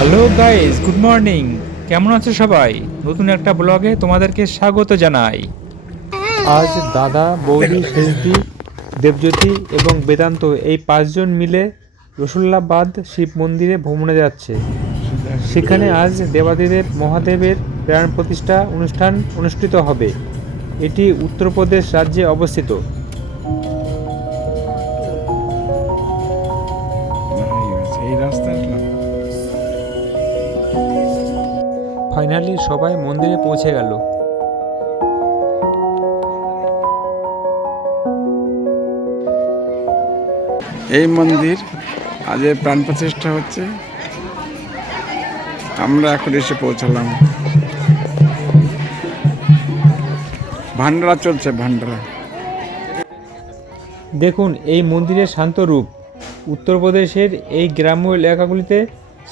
Hello guys, good morning. কেমন আছো সবাই? নতুন একটা ব্লগে তোমাদেরকে স্বাগত জানাই। আজ দাদা, বৌদি, শেষদি, দেবজ্যোতি এবং বেদান্ত এই 5জন মিলে রসুল্লাবাদ শিব মন্দিরে ভ্রমণে যাচ্ছে। সেখানে আজ দেবাদিদেব মহাদেবের প্রাণ প্রতিষ্ঠা অনুষ্ঠান অনুষ্ঠিত হবে। এটি উত্তরপ্রদেশ রাজ্যে অবস্থিত। এই রাস্তা আসলাম। ফাইনালি সবাই মন্দিরে পৌঁছে গেল। এই মন্দির আজ প্রাণ প্রতিষ্ঠা হচ্ছে। আমরা এখন এসে পৌঁছালাম। ভান্ডারা চলছে, ভান্ডারা। দেখুন এই মন্দিরের শান্ত রূপ। উত্তরপ্রদেশের এই গ্রাম্য এলাকাগুলিতে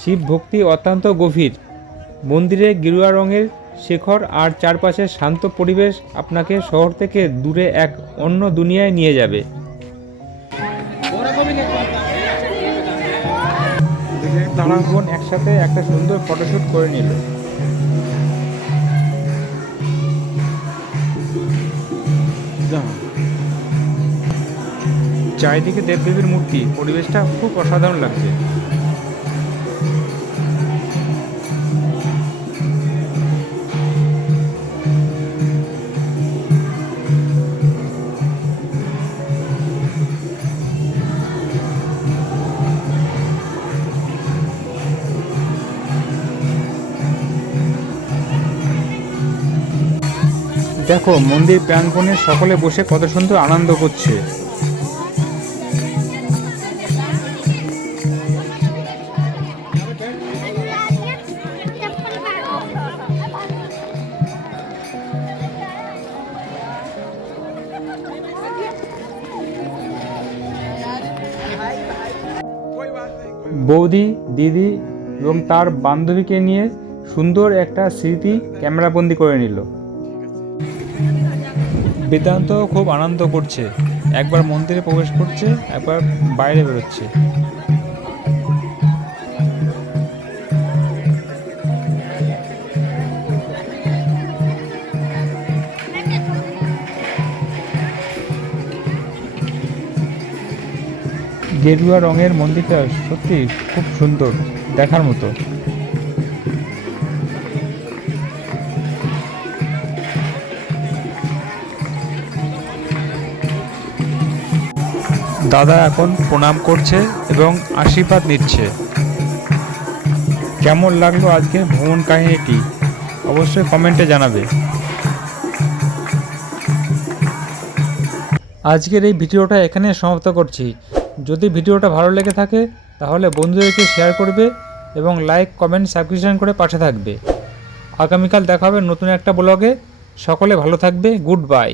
শিব ভক্তি অত্যন্ত গভীর। মন্দিরে গেরুয়া রঙের শেখর আর চারপাশের শান্ত পরিবেশ আপনাকে শহর থেকে দূরে এক অন্য দুনিয়ায় নিয়ে যাবে। দুই বোন একসাথে একটা সুন্দর ফটোশ্যুট করে নিল। চারিদিকে দেবদেবীর মূর্তি, পরিবেশটা খুব অসাধারণ লাগছে। দেখো মন্দির প্রাঙ্গণে সকলে বসে কত সুন্দর আনন্দ করছে। বৌদি, দিদি এবং তার বান্ধবীকে নিয়ে সুন্দর একটা স্মৃতি ক্যামেরাবন্দি করে নিল। বেদান্ত খুব আনন্দ করছে, একবার মন্দিরে প্রবেশ করছে, একবার বাইরে বেরোচ্ছে। গেরুয়া রঙের মন্দিরটা সত্যি খুব সুন্দর, দেখার মতো। দাদা এখন প্রণাম করছে এবং আশীর্বাদ নিচ্ছে। কেমন লাগলো আজকের ভ্রমণ কাহিনীটি অবশ্যই কমেন্টে জানাবে। আজকের এই ভিডিওটা এখানে সমাপ্ত করছি। যদি ভিডিওটা ভালো লেগে থাকে তাহলে বন্ধুদেরকে শেয়ার করবে এবং লাইক, কমেন্ট, সাবস্ক্রিপশন করে পাশে থাকবে। আগামীকাল দেখা হবে নতুন একটা ব্লগে। সকলে ভালো থাকবে। Good bye.